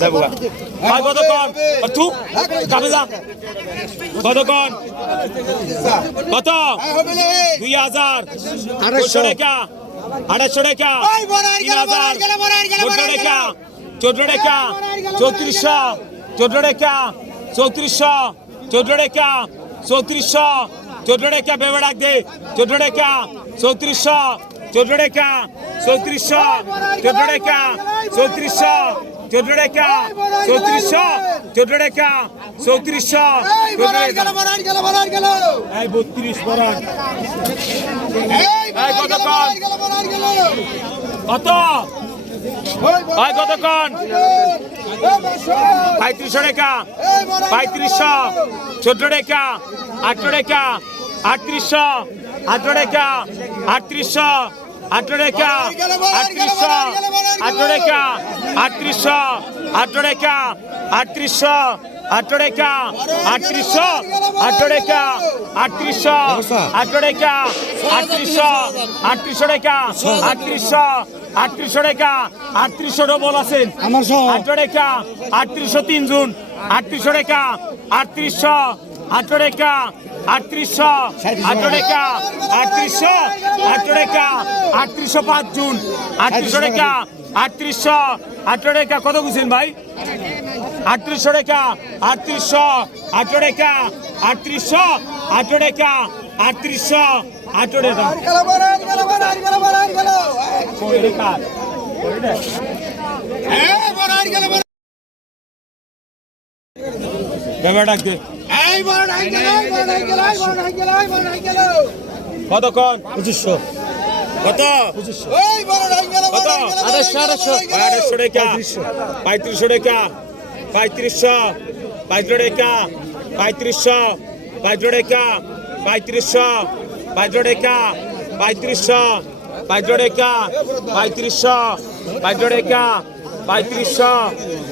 যাব গা। ভাই কত কন তু যাবে যা কত কন কত দুই হাজার আড়াইশো টাকা আড়াইশো টাকা তিন হাজার চোদ্দ টাকা চোদ্দ টাকা চৌত্রিশশো চোদ্দ টাকা চৌত্রিশশো চোদ্দ টাকা চৌত্রিশশো চোদ্দ টাকা ভেবে ডাক দে চোদ্দ টাকা চৌত্রিশশো চোদ্দ টাকা চৌত্রিশশো চোদ্দ টাকা চৌত্রিশশো চোদ্দ টাকা চৌত্রিশশো বত্রিশ বরান এই কত? কন কত ভাই কত কন পঁয়ত্রিশশো টাকা পঁয়ত্রিশশো চোদ্দ টাকা আঠারো টাকা আটত্রিশশো আঠারো টাকা আটত্রিশশো আটরেখা আটত্রিশশো আটরেখা আটত্রিশশো আটরেখা আটত্রিশশো আটরেখা আটত্রিশশো আটরেখা আটত্রিশশো আটরেখা আটত্রিশশো আটত্রিশশো রেখা আটত্রিশশো আটত্রিশশো রেখা আটত্রিশশো ডবল আছেন আটরেখা আটত্রিশশো তিন জুন। আটত্রিশশো রেখা আঠারো টাকা আটত্রিশশো আঠারো টাকা আটত্রিশশো আঠারো টাকা আটত্রিশশো পাঁচ জুন আটত্রিশশো টাকা আটত্রিশশো আঠারো টাকা কত বুঝছেন ভাই আটত্রিশশো টাকা আটত্রিশশো আঠারো টাকা আটত্রিশশো আঠারো টাকা আটত্রিশশো আঠারো টাকা কই রে কার? কই রে? ভেবে ডাক দে কত কন পঁচিশশো। কত? কত? আড়াইশো আড়াইশো আড়াইশো টাকা। পঁয়ত্রিশশো। টাকা। পঁয়ত্রিশশো। পঁয়ত্রিশ টাকা। পঁয়ত্রিশশো। পঁয়ত্রিশ টাকা। পঁয়ত্রিশশো। পঁয়ত্রিশ টাকা। পঁয়ত্রিশশো। পঁয়ত্রিশ টাকা। পঁয়ত্রিশশো। পঁয়ত্রিশ টাকা। পঁয়ত্রিশশো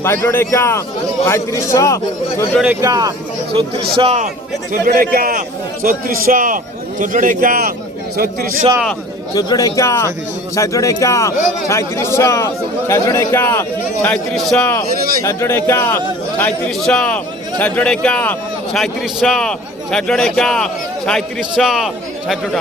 পঁয়ত্রিশ টাকা পঁয়ত্রিশশো চোদ্দ টাকা ছত্রিশশো চোদ্দ টাকা ছত্রিশশো চোদ্দ টাকা ছত্রিশশো চোদ্দ টাকা ষাট টাকা সাঁত্রিশশো ষাট টাকা সাঁত্রিশশো ষাট টাকা সাঁত্রিশশো ষাট টাকা সাঁত্রিশশো ষাট টাকা সাঁত্রিশশো ষাট টাকা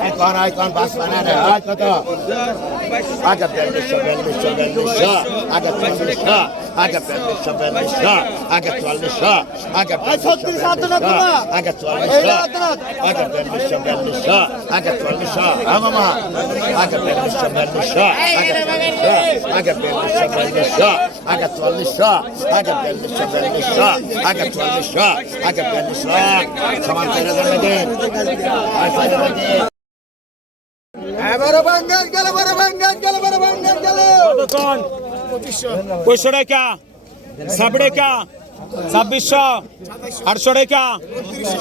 আইকন আইকন বাস বানা রে আজ কত আগে বেল্লিশ বেল্লিশ বেল্লিশ আগে চল্লিশ আগে বেল্লিশ বেল্লিশ আগে চল্লিশ আগে ছত্রিশ আগে চল্লিশ আগে বেল্লিশ বেল্লিশ আগে চল্লিশ আমা আগে বেল্লিশ বেল্লিশ আগে বেল্লিশ বেল্লিশ আগে চল্লিশ আগে বেল্লিশ বেল্লিশ আগে চল্লিশ আগে বেল্লিশ সমান করে দেবেন আগে পঁয়শো টাকা ছাব্বিশ টাকা ছাব্বিশশো, আটশো টাকা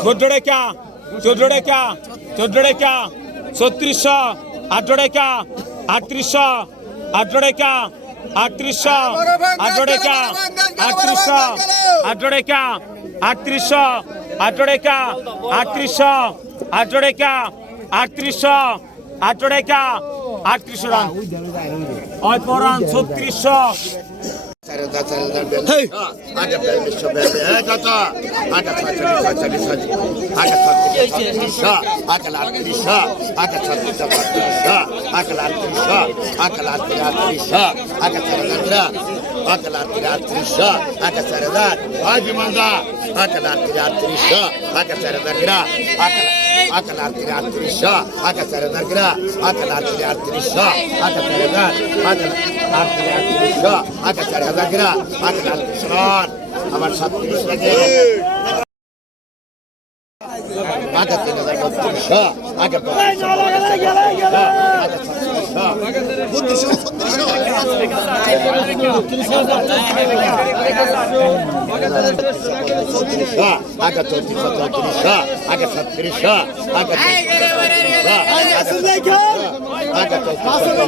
চোদ্দ টাকা চোদ্দ টাকা চোদ্দ টাকা, ছত্রিশশো আঠারো টাকা, আটত্রিশশো আঠারো টাকা, আটত্রিশশো আটত্রিশশো আটশো টাকা আটত্রিশশো রান রান ছত্রিশশো আকাল আটত্রিশ আকাল আটত্রিশ আকাল আটত্রিশ আকাল عقل اعتقاد تريشا عقل سردار هاجي مندا عقل اعتقاد تريشا عقل سردار عقل عقل اعتقاد تريشا عقل سردار عقل اعتقاد تريشا عقل سردار عقل اعتقاد تريشا عقل سردار عقل اعتقاد আমার লাগে আগে তিন আগে ছত্রিশশো চৌত্রিশশো আগে চৌত্রিশশো আগে আগে চৌত্রিশশো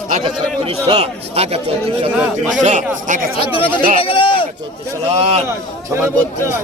আগে ছত্রিশশো আগে চৌত্রিশশো চৌত্রিশশো আগে ছত্রিশশো আগে চৌত্রিশশো সমান বত্রিশ